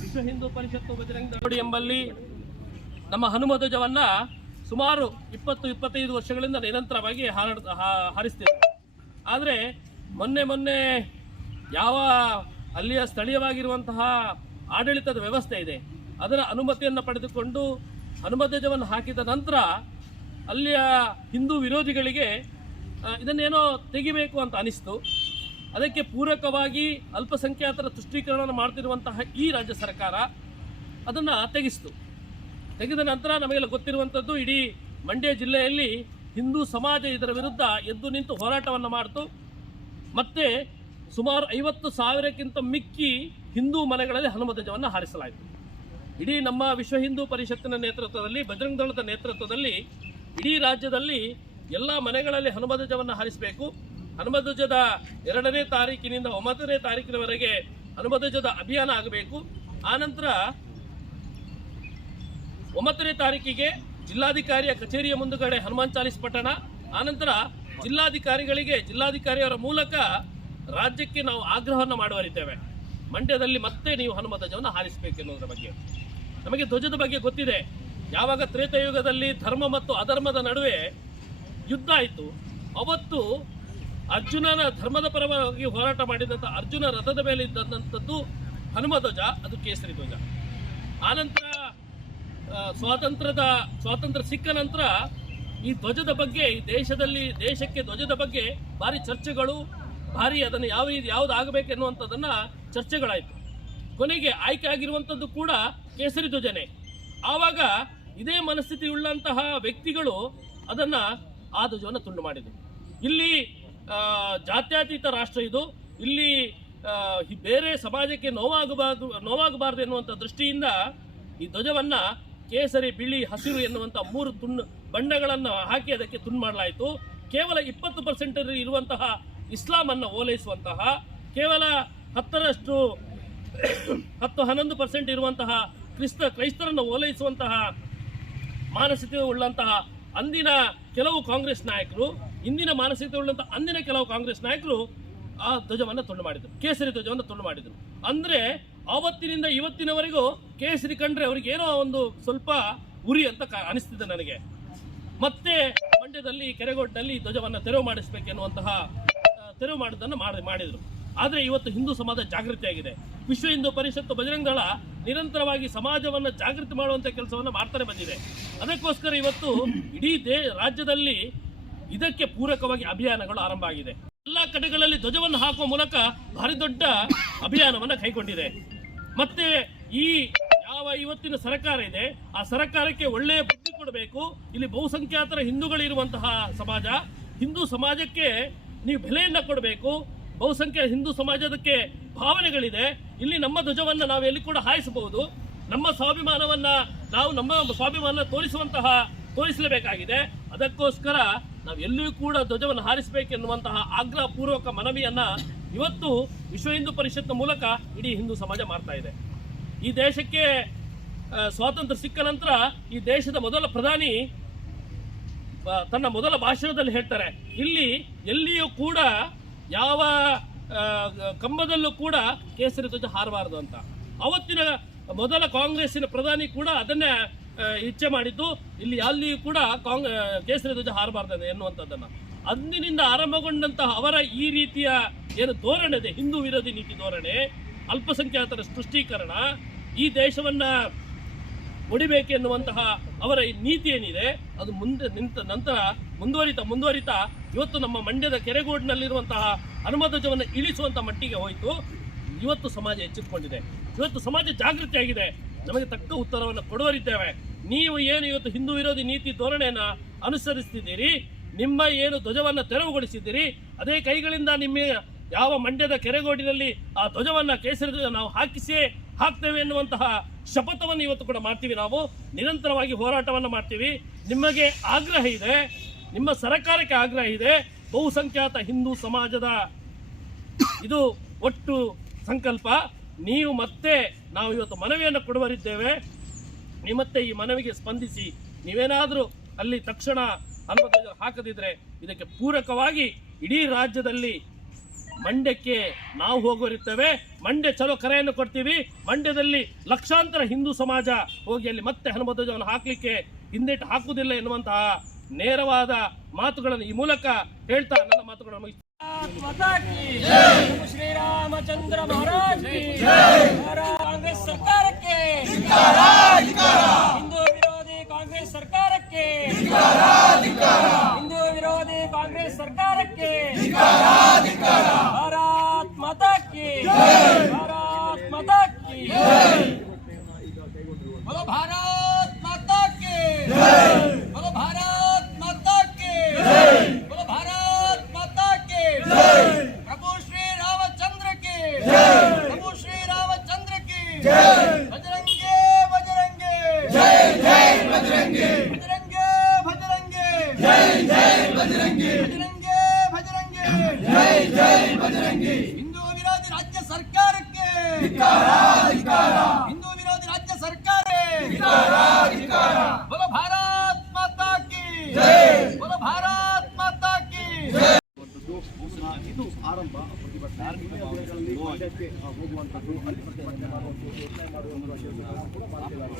ವಿಶ್ವ ಹಿಂದೂ ಪರಿಷತ್ತು ಬಜರಂಗ ಎಂಬಲ್ಲಿ ನಮ್ಮ ಹನುಮ ಧ್ವಜವನ್ನ ಸುಮಾರು ಇಪ್ಪತ್ತು, ಇಪ್ಪತ್ತೈದು ವರ್ಷಗಳಿಂದ ನಿರಂತರವಾಗಿ ಹಾರಾಡ್ ಹಾರಿಸ್ತೇವೆ ಆದರೆ ಮೊನ್ನೆ ಮೊನ್ನೆ ಯಾವ ಅಲ್ಲಿಯ ಸ್ಥಳೀಯವಾಗಿರುವಂತಹ ಆಡಳಿತದ ವ್ಯವಸ್ಥೆ ಇದೆ. ಅದರ ಅನುಮತಿಯನ್ನು ಪಡೆದುಕೊಂಡು ಅನುಮತಿಜವನ್ನು ಹಾಕಿದ ನಂತರ ಅಲ್ಲಿಯ ಹಿಂದೂ ವಿರೋಧಿಗಳಿಗೆ ಇದನ್ನೇನೋ ತೆಗಿಬೇಕು ಅಂತ ಅನಿಸ್ತು. ಅದಕ್ಕೆ ಪೂರಕವಾಗಿ ಅಲ್ಪಸಂಖ್ಯಾತರ ತುಷ್ಟೀಕರಣ ಮಾಡ್ತಿರುವಂತಹ ಈ ರಾಜ್ಯ ಸರ್ಕಾರ ಅದನ್ನು ತೆಗೆಸ್ತು. ತೆಗೆದ ನಂತರ ನಮಗೆಲ್ಲ ಗೊತ್ತಿರುವಂಥದ್ದು ಇಡೀ ಮಂಡ್ಯ ಜಿಲ್ಲೆಯಲ್ಲಿ ಹಿಂದೂ ಸಮಾಜ ಇದರ ವಿರುದ್ಧ ಎದ್ದು ನಿಂತು ಹೋರಾಟವನ್ನು ಮಾಡಿತು. ಮತ್ತೆ ಸುಮಾರು ಐವತ್ತು ಸಾವಿರಕ್ಕಿಂತ ಮಿಕ್ಕಿ ಹಿಂದೂ ಮನೆಗಳಲ್ಲಿ ಹನುಮ ಧ್ವಜವನ್ನು ಹಾರಿಸಲಾಯಿತು. ಇಡೀ ನಮ್ಮ ವಿಶ್ವ ಹಿಂದೂ ಪರಿಷತ್ತಿನ ನೇತೃತ್ವದಲ್ಲಿ, ಬಜರಂಗ ದಳದ ನೇತೃತ್ವದಲ್ಲಿ, ಇಡೀ ರಾಜ್ಯದಲ್ಲಿ ಎಲ್ಲ ಮನೆಗಳಲ್ಲಿ ಹನುಮ ಧ್ವಜವನ್ನು ಹಾರಿಸಬೇಕು. ಹನುಮ ಧ್ವಜದ ಎರಡನೇ ತಾರೀಕಿನಿಂದ ಒಂಬತ್ತನೇ ತಾರೀಕಿನವರೆಗೆ ಹನುಮ ಧ್ವಜದ ಅಭಿಯಾನ ಆಗಬೇಕು. ಆನಂತರ ಒಂಬತ್ತನೇ ತಾರೀಕಿಗೆ ಜಿಲ್ಲಾಧಿಕಾರಿಯ ಕಚೇರಿಯ ಮುಂದುಗಡೆ ಹನುಮಾನ್ ಚಾಲೀಸ್ ಪಟ್ಟಣ ಆನಂತರ ಜಿಲ್ಲಾಧಿಕಾರಿಗಳಿಗೆ ಜಿಲ್ಲಾಧಿಕಾರಿಯವರ ಮೂಲಕ ರಾಜ್ಯಕ್ಕೆ ನಾವು ಆಗ್ರಹವನ್ನು ಮಾಡುವರಿದ್ದೇವೆ. ಮಂಡ್ಯದಲ್ಲಿ ಮತ್ತೆ ನೀವು ಹನುಮ ಧ್ವಜವನ್ನು ಹಾರಿಸಬೇಕು ಎನ್ನುವುದರ ಬಗ್ಗೆ. ನಮಗೆ ಧ್ವಜದ ಬಗ್ಗೆ ಗೊತ್ತಿದೆ. ಯಾವಾಗ ತ್ರೇತಯುಗದಲ್ಲಿ ಧರ್ಮ ಮತ್ತು ಅಧರ್ಮದ ನಡುವೆ ಯುದ್ಧ ಆಯಿತು, ಅವತ್ತು ಅರ್ಜುನನ ಧರ್ಮದ ಪರವಾಗಿ ಹೋರಾಟ ಮಾಡಿದಂಥ ಅರ್ಜುನ ರಥದ ಮೇಲೆ ಇದ್ದಂಥದ್ದು ಹನುಮ ಧ್ವಜ, ಅದು ಕೇಸರಿ ಧ್ವಜ. ಆನಂತರ ಸ್ವಾತಂತ್ರ್ಯದ, ಸ್ವಾತಂತ್ರ್ಯ ಸಿಕ್ಕ ನಂತರ ಈ ಧ್ವಜದ ಬಗ್ಗೆ, ಈ ದೇಶದಲ್ಲಿ, ದೇಶಕ್ಕೆ ಧ್ವಜದ ಬಗ್ಗೆ ಭಾರಿ ಚರ್ಚೆಗಳು, ಭಾರಿ ಅದನ್ನು ಯಾವ ಇದು ಯಾವ್ದು ಆಗಬೇಕು ಎನ್ನುವಂಥದ್ದನ್ನ ಚರ್ಚೆಗಳಾಯಿತು. ಕೊನೆಗೆ ಆಯ್ಕೆ ಆಗಿರುವಂಥದ್ದು ಕೂಡ ಕೇಸರಿ ಧ್ವಜನೆ. ಆವಾಗ ಇದೇ ಮನಸ್ಥಿತಿ ಉಳ್ಳಂತಹ ವ್ಯಕ್ತಿಗಳು ಅದನ್ನ ಆ ಧ್ವಜವನ್ನು ತುಂಡು ಮಾಡಿದರು. ಇಲ್ಲಿ ಜಾತ್ಯತೀತ ರಾಷ್ಟ್ರ ಇದು. ಇಲ್ಲಿ ಬೇರೆ ಸಮಾಜಕ್ಕೆ ನೋವಾಗಬಾರ್ದು ನೋವಾಗಬಾರ್ದು ಎನ್ನುವಂಥ ದೃಷ್ಟಿಯಿಂದ ಈ ಧ್ವಜವನ್ನ ಕೇಸರಿ, ಬಿಳಿ, ಹಸಿರು ಎನ್ನುವಂಥ ಮೂರು ತುಂಡು ಬಣ್ಣಗಳನ್ನು ಹಾಕಿ ಅದಕ್ಕೆ ತುಂಡು ಮಾಡಲಾಯಿತು. ಕೇವಲ ಇಪ್ಪತ್ತು ಪರ್ಸೆಂಟ್ ಇರುವಂತಹ ಇಸ್ಲಾಮನ್ನು ಓಲೈಸುವಂತಹ ಕೇವಲ ಹತ್ತರಷ್ಟು ಹತ್ತು ಹನ್ನೊಂದು ಪರ್ಸೆಂಟ್ ಇರುವಂತಹ ಕ್ರಿಸ್ತ ಕ್ರೈಸ್ತರನ್ನು ಓಲೈಸುವಂತಹ ಮಾನಸಿಕತೆ ಉಳ್ಳಂತಹ ಅಂದಿನ ಕೆಲವು ಕಾಂಗ್ರೆಸ್ ನಾಯಕರು, ಇಂದಿನ ಮಾನಸಿಕತೆ ಉಳ್ಳಂತಹ ಅಂದಿನ ಕೆಲವು ಕಾಂಗ್ರೆಸ್ ನಾಯಕರು ಆ ಧ್ವಜವನ್ನು ತುಂಡು ಮಾಡಿದರು, ಕೇಸರಿ ಧ್ವಜವನ್ನು ತುಂಡು ಮಾಡಿದರು. ಅಂದ್ರೆ ಆವತ್ತಿನಿಂದ ಇವತ್ತಿನವರೆಗೂ ಕೇಸರಿ ಕಂಡ್ರೆ ಅವ್ರಿಗೆ ಏನೋ ಒಂದು ಸ್ವಲ್ಪ ಉರಿ ಅಂತ ಅನಿಸ್ತಿದೆ ನನಗೆ. ಮತ್ತೆ ಮಂಡ್ಯದಲ್ಲಿ ಕೆರೆಗೋಡ್ನಲ್ಲಿ ಧ್ವಜವನ್ನು ತೆರವು ಮಾಡಿಸಬೇಕೆನ್ನುವಂತಹ ತೆರವು ಮಾಡೋದನ್ನು ಮಾಡಿ ಮಾಡಿದರು. ಆದರೆ ಇವತ್ತು ಹಿಂದೂ ಸಮಾಜ ಜಾಗೃತಿಯಾಗಿದೆ ವಿಶ್ವ ಹಿಂದೂ ಪರಿಷತ್ತು ಬಜರಂಗ ದಳ ನಿರಂತರವಾಗಿ ಸಮಾಜವನ್ನು ಜಾಗೃತಿ ಮಾಡುವಂಥ ಕೆಲಸವನ್ನು ಮಾಡ್ತಾನೆ ಬಂದಿದೆ. ಅದಕ್ಕೋಸ್ಕರ ಇವತ್ತು ಇಡೀ ದೇ ರಾಜ್ಯದಲ್ಲಿ ಇದಕ್ಕೆ ಪೂರಕವಾಗಿ ಅಭಿಯಾನಗಳು ಆರಂಭ ಆಗಿದೆ. ಎಲ್ಲ ಕಡೆಗಳಲ್ಲಿ ಧ್ವಜವನ್ನು ಹಾಕುವ ಮೂಲಕ ಭಾರಿ ದೊಡ್ಡ ಅಭಿಯಾನವನ್ನು ಕೈಗೊಂಡಿದೆ. ಮತ್ತೆ ಈ ಯಾವ ಇವತ್ತಿನ ಸರ್ಕಾರ ಇದೆ, ಆ ಸರ್ಕಾರಕ್ಕೆ ಒಳ್ಳೆಯ ಬುದ್ಧಿ ಕೊಡಬೇಕು. ಇಲ್ಲಿ ಬಹುಸಂಖ್ಯಾತರ ಹಿಂದೂಗಳಿರುವಂತಹ ಸಮಾಜ, ಹಿಂದೂ ಸಮಾಜಕ್ಕೆ ನೀವು ಬೆಲೆಯನ್ನು ಕೊಡಬೇಕು. ಬಹುಸಂಖ್ಯಾ ಹಿಂದೂ ಸಮಾಜದಕ್ಕೆ ಭಾವನೆಗಳಿದೆ. ಇಲ್ಲಿ ನಮ್ಮ ಧ್ವಜವನ್ನು ನಾವು ಎಲ್ಲಿ ಕೂಡ ಹಾಯಿಸಬಹುದು. ನಮ್ಮ ಸ್ವಾಭಿಮಾನವನ್ನ ನಾವು ನಮ್ಮ ಸ್ವಾಭಿಮಾನ ತೋರಿಸುವಂತಹ, ತೋರಿಸಲೇಬೇಕಾಗಿದೆ. ಅದಕ್ಕೋಸ್ಕರ ನಾವು ಎಲ್ಲಿಯೂ ಕೂಡ ಧ್ವಜವನ್ನು ಹಾರಿಸಬೇಕೆನ್ನುವಂತಹ ಆಗ್ರಹ ಪೂರ್ವಕ ಮನವಿಯನ್ನ ಇವತ್ತು ವಿಶ್ವ ಹಿಂದೂ ಪರಿಷತ್ನ ಮೂಲಕ ಇಡೀ ಹಿಂದೂ ಸಮಾಜ ಮಾಡ್ತಾ ಇದೆ. ಈ ದೇಶಕ್ಕೆ ಸ್ವಾತಂತ್ರ್ಯ ಸಿಕ್ಕ ನಂತರ ಈ ದೇಶದ ಮೊದಲ ಪ್ರಧಾನಿ ತನ್ನ ಮೊದಲ ಭಾಷಣದಲ್ಲಿ ಹೇಳ್ತಾರೆ. ಇಲ್ಲಿ ಎಲ್ಲಿಯೂ ಕೂಡ ಯಾವ ಕಂಬದಲ್ಲೂ ಕೂಡ ಕೇಸರಿ ಧ್ವಜ ಹಾರಬಾರದು ಅಂತ. ಅವತ್ತಿನ ಮೊದಲ ಕಾಂಗ್ರೆಸ್ಸಿನ ಪ್ರಧಾನಿ ಕೂಡ ಅದನ್ನೇ ಇಚ್ಛೆ ಮಾಡಿದ್ದು. ಇಲ್ಲಿ ಅಲ್ಲಿಯೂ ಕೂಡ ಕಾಂಗ್ ಕೇಸರಿ ಧ್ವಜ ಹಾರಬಾರ್ದು ಎನ್ನುವಂಥದ್ದನ್ನು. ಅಂದಿನಿಂದ ಆರಂಭಗೊಂಡಂತಹ ಅವರ ಈ ರೀತಿಯ ಏನು ಧೋರಣೆ ಇದೆ, ಹಿಂದೂ ವಿರೋಧಿ ನೀತಿ ಧೋರಣೆ, ಅಲ್ಪಸಂಖ್ಯಾತರ ತುಷ್ಟೀಕರಣ ಈ ದೇಶವನ್ನ ಹೊಡಿಬೇಕೆನ್ನುವಂತಹ ಅವರ ನೀತಿ ಏನಿದೆ, ಅದು ಮುಂದೆ ನಿಂತ ನಂತರ ಮುಂದುವರಿತಾ ಮುಂದುವರಿತಾ ಇವತ್ತು ನಮ್ಮ ಮಂಡ್ಯದ ಕೆರೆಗೋಡಿನಲ್ಲಿರುವಂತಹ ಹನುಮಧ್ವಜವನ್ನು ಇಳಿಸುವಂಥ ಮಟ್ಟಿಗೆ ಹೋಯಿತು. ಇವತ್ತು ಸಮಾಜ ಹೆಚ್ಚಿಸಿಕೊಂಡಿದೆ ಇವತ್ತು ಸಮಾಜ ಜಾಗೃತಿಯಾಗಿದೆ. ನಮಗೆ ತಕ್ಕ ಉತ್ತರವನ್ನು ಕೊಡುವರಿದ್ದೇವೆ. ನೀವು ಏನು ಇವತ್ತು ಹಿಂದೂ ವಿರೋಧಿ ನೀತಿ ಧೋರಣೆಯನ್ನು ಅನುಸರಿಸ್ತಿದ್ದೀರಿ, ನಿಮ್ಮ ಏನು ಧ್ವಜವನ್ನು ತೆರವುಗೊಳಿಸಿದ್ದೀರಿ, ಅದೇ ಕೈಗಳಿಂದ ನಿಮ್ಮ ಯಾವ ಮಂಡ್ಯದ ಕೆರೆಗೋಡಿನಲ್ಲಿ ಆ ಧ್ವಜವನ್ನು ಕೇಸರಿ ನಾವು ಹಾಕಿಸೇ ಹಾಕ್ತೇವೆ ಎನ್ನುವಂತಹ ಶಪಥವನ್ನು ಇವತ್ತು ಕೂಡ ಮಾಡ್ತೀವಿ ನಾವು. ನಿರಂತರವಾಗಿ ಹೋರಾಟವನ್ನು ಮಾಡ್ತೀವಿ. ನಿಮಗೆ ಆಗ್ರಹ ಇದೆ. ನಿಮ್ಮ ಸರ್ಕಾರಕ್ಕೆ ಆಗ್ರಹ ಇದೆ. ಬಹುಸಂಖ್ಯಾತ ಹಿಂದೂ ಸಮಾಜದ ಇದು ಒಟ್ಟು ಸಂಕಲ್ಪ. ನೀವು ಮತ್ತೆ ನಾವು ಇವತ್ತು ಮನವಿಯನ್ನು ಕೊಡುವರಿದ್ದೇವೆ. ನೀವು ಮತ್ತೆ ಈ ಮನವಿಗೆ ಸ್ಪಂದಿಸಿ. ನೀವೇನಾದರೂ ಅಲ್ಲಿ ತಕ್ಷಣ ಅನುಮತಿ ಹಾಕದಿದ್ರೆ ಇದಕ್ಕೆ ಪೂರಕವಾಗಿ ಇಡೀ ರಾಜ್ಯದಲ್ಲಿ ಮಂಡ್ಯಕ್ಕೆ ನಾವು ಹೋಗೋರಿರ್ತೇವೆ. ಮಂಡ್ಯ ಚಲೋ ಕರೆಯನ್ನು ಕೊಡ್ತೀವಿ. ಮಂಡ್ಯದಲ್ಲಿ ಲಕ್ಷಾಂತರ ಹಿಂದೂ ಸಮಾಜ ಹೋಗಿ ಅಲ್ಲಿ ಮತ್ತೆ ಹನುಮ ಧ್ವಜವನ್ನು ಹಾಕಲಿಕ್ಕೆ ಹಿಂದೇಟು ಹಾಕುವುದಿಲ್ಲ ಎನ್ನುವಂತಹ ನೇರವಾದ ಮಾತುಗಳನ್ನು ಈ ಮೂಲಕ ಹೇಳ್ತಾ ನನ್ನ ಮಾತುಗಳನ್ನು ಶ್ರೀರಾಮಚಂದ್ರ ಮಹಾರಾಜ್ ಸರ್ಕಾರಕ್ಕೆ ಹಿಂದೂ ವಿರೋಧಿ ಕಾಂಗ್ರೆಸ್ ಸರ್ಕಾರಕ್ಕೆ. ಹಿಂದೂ ವಿರೋಧಿ ಕಾಂಗ್ರೆಸ್ ಸರ್ಕಾರಕ್ಕೆ. भारत माता की बोलो भारत माता की बोलो भारत माता की बोलो भारत माता की प्रभु श्री रामचंद्र की प्रभु श्री रामचंद्र की बजरंगे। बजरंगे जय जय बजरंगे। बजरंगे बजरंगे। जय जय बजरंगे बजरंगे बजरंगे। ಮಂಡ್ಯಕ್ಕೆ ಹೋಗುವಂಥದ್ದು ಅಲ್ಲಿ ಪ್ರತಿಭಟನೆ ಮಾಡುವಂಥದ್ದು ಕೆಲಸಗಳನ್ನು ಕೂಡ ಜೊತೆ